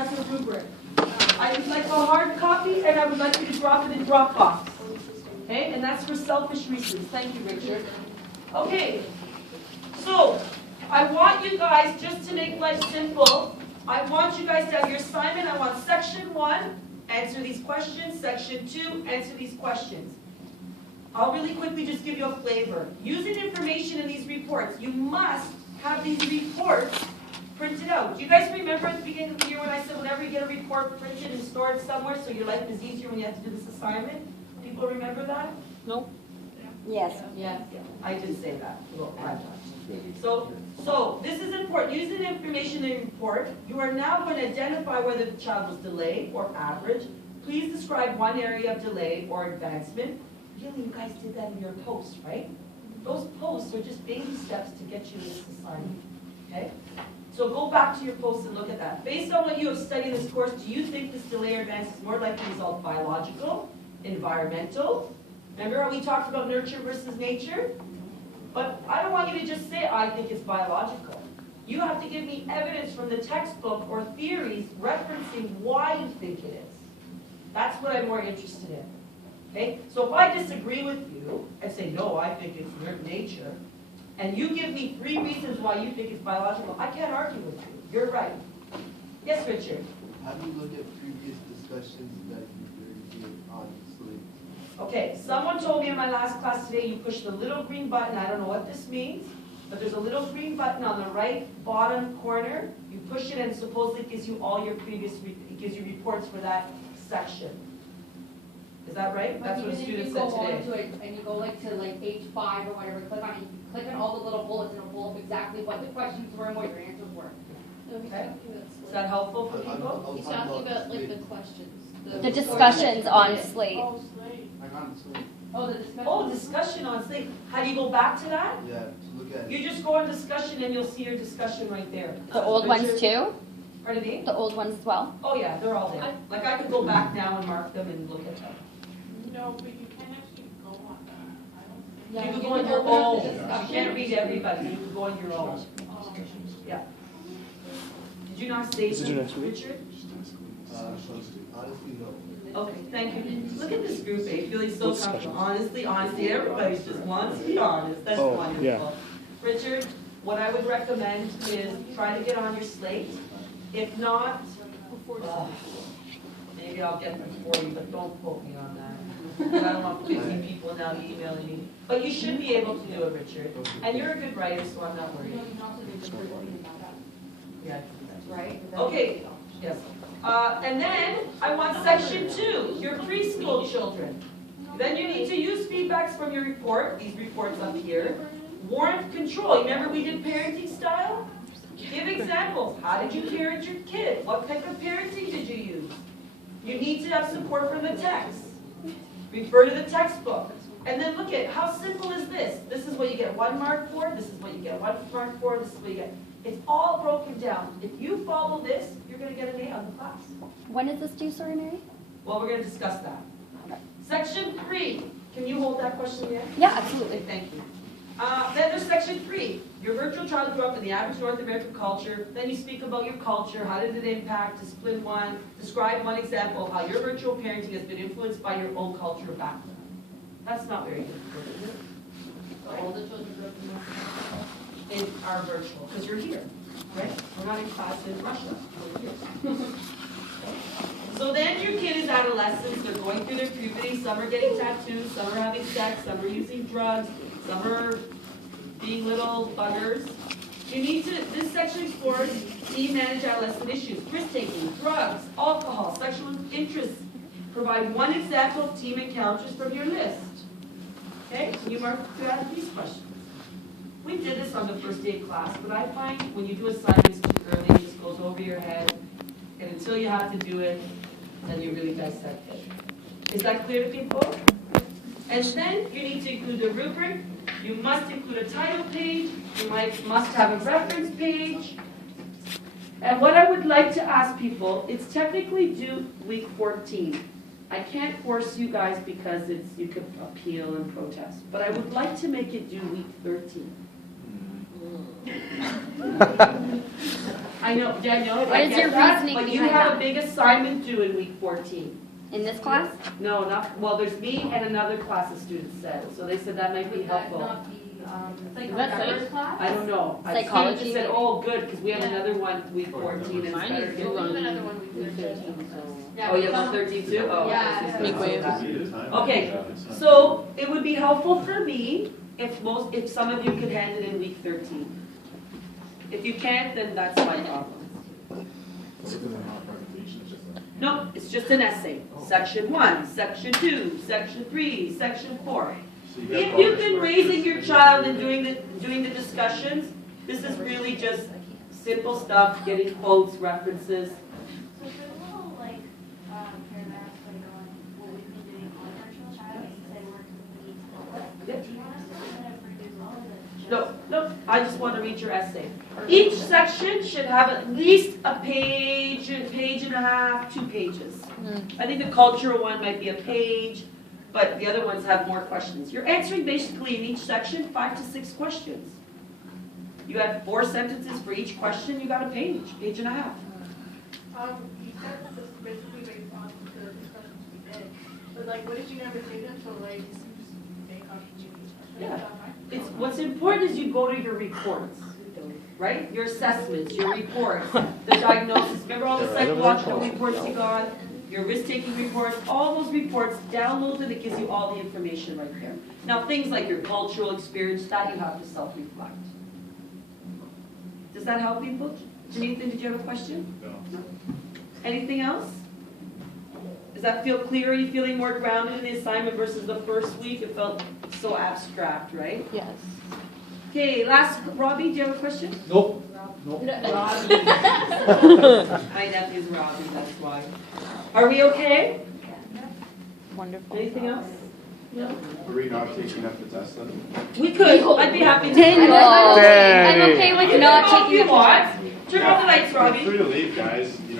as a rubric. I would like a hard copy, and I would like you to drop it in Dropbox. Okay, and that's for selfish reasons. Thank you, Richard. Okay, so I want you guys, just to make life simple, I want you guys to have your assignment. I want section 1, answer these questions. Section 2, answer these questions. I'll really quickly just give you a flavor. Using information in these reports, you must have these reports printed out. Do you guys remember at the beginning of the year when I said whenever you get a report printed and stored somewhere so your life is easier when you have to do this assignment? People remember that? No. Yes. Yes. I did say that. Well, so this is important. Using information in the report, you are now going to identify whether the child was delayed or average. Please describe one area of delay or advancement. Really, you guys did that in your posts, right? Those posts are just baby steps to get you to this assignment, okay? So go back to your posts and look at that. Based on what you have studied in this course, do you think this delay or advance is more likely to result biological, environmental? Remember how we talked about nurture versus nature? But I don't want you to just say, I think it's biological. You have to give me evidence from the textbook or theories referencing why you think it is. That's what I'm more interested in. Okay? So if I disagree with you and say, no, I think it's nature, and you give me 3 reasons why you think it's biological, I can't argue with you. You're right. Yes, Richard? How do you look at previous discussions that you did on sleep? Okay, someone told me in my last class today you push the little green button. I don't know what this means, but there's a little green button on the right bottom corner. You push it and supposedly it gives you all your it gives you reports for that section. Is that right? That's what a student said today. If you go onto it and you go to page 5 or whatever, click on it, you click on all the little bullets and it'll pull up exactly what the questions were and what your answers were. Okay. Is that helpful for people? He's talking about like the questions. The discussions on Slate. Like on sleep. Oh, the discussion. Oh, discussion on sleep. How do you go back to that? Yeah, to look at it. You just go on discussion and you'll see your discussion right there. The old ones too? Pardon me? The old ones as well? Oh yeah, they're all there. Like I could go back now and mark them and look at them. No, but you can't actually go on that. I don't think. Yeah, You could you go on can your open up own. the You discussion. can't read everybody. You can go on your own. Yeah. Did you not say Is it your them, next week? Richard? Honestly, no. Okay, thank you. Look at this group, eh? Feeling so What's comfortable. discussions? Honestly, everybody just wants to be honest. That's Oh, wonderful. yeah. Richard, what I would recommend is try to get on your slate. If not, maybe I'll get them for you, but don't quote me on that. 'Cause I don't want 50 people now emailing me. But you should be able to do it, Richard. And you're a good writer, so I'm not worried. Yeah. Right? Okay, yes. And then I want section 2, your preschool children. Then you need to use feedbacks from your report, these reports up here. Warrant control, remember we did parenting style? Give examples. How did you parent your kid? What type of parenting did you use? You need to have support from the text. Refer to the textbook. And then look at how simple is this? This is what you get 1 mark for, this is what you get 1 mark for, this is what you get. It's all broken down. If you follow this, you're going to get an A on the class. When is this due, sorry, Mary? Well, we're going to discuss that. Section 3. Can you hold that question again? Yeah, absolutely. Okay, thank you. Then there's section 3. Your virtual child grew up in the average North American culture. Then you speak about your culture. How did it impact? Discipline 1. Describe one example of how your virtual parenting has been influenced by your own culture or background. That's not very difficult, is it? All the children grew up in North America. In our virtual, because you're here, right? We're not in class in Russia. We're here. So then your kid is adolescents. They're going through their puberty. Some are getting tattoos. Some are having sex. Some are using drugs. Some are being little buggers. You need to, this section explores manage adolescent issues. Risk-taking, drugs, alcohol, sexual interests. Provide 1 example of team encounters from your list. Okay, can you mark these questions? We did this on the first day of class, but I find when you do assignments too early, it just goes over your head. And until you have to do it, then you really dissect it. Is that clear to people? And then you need to include a rubric. You must include a title page. You must have a reference page. And what I would like to ask people, it's technically due week 14. I can't force you guys because you could appeal and protest. But I would like to make it due week 13. I know, yeah, I know, What I is get your that, reasoning but you behind have a that? big assignment due in week 14. In this class? No, not, well, there's me and another class of students said, so they said that might be Would that helpful. not be, Like that our safe? first class? I don't know. A student Psychology, just said, maybe? oh, good, because we have Yeah. another one week 14 and it's better. We'll do another one week 13. Oh, you have 13 too? Oh. Yeah. okay. Make Okay, so it would be helpful for me if some of you could hand it in week 13. If you can't, then that's my problem. No, it's just an essay. Section 1, Section 2, Section 3, Section 4. If you've been raising your child and doing the discussions, this is really just simple stuff, getting quotes, references. So for the little, like, paragraphs, like, on what we've been doing on virtual child, like you said, we're complete. Yep. Do you want us to do that for you as well, or is it just? No, I just want to read your essay. Each section should have at least a page and a half, 2 pages. I think the cultural one might be a page, but the other ones have more questions. You're answering basically in each section 5 to 6 questions. You had 4 sentences for each question, you got a page and a half. You said this is basically based on the discussions we did, but like, what did you never say them, so like, just make up each question? Yeah. It's, what's important is you go to your reports, right? Your assessments, your reports, the diagnosis. Remember all the psychological reports you got? Your risk-taking reports, all those reports, download it, it gives you all the information right there. Now, things like your cultural experience, that you have to self-reflect. Does that help people? Janithan, did you have a question? No. Anything else? Does that feel clear? Are you feeling more grounded in the assignment versus the first week? It felt so abstract, right? Yes. Okay, last, Robbie, do you have a question? Nope. Robbie. My nephew's Robbie, that's why. Are we okay? Wonderful. Anything else? No? Are we not taking up the test then? We could, I'd be happy to. I'm okay with You can not go if taking you it. want. Turn off the lights, Robbie. Feel free to leave, guys, you know.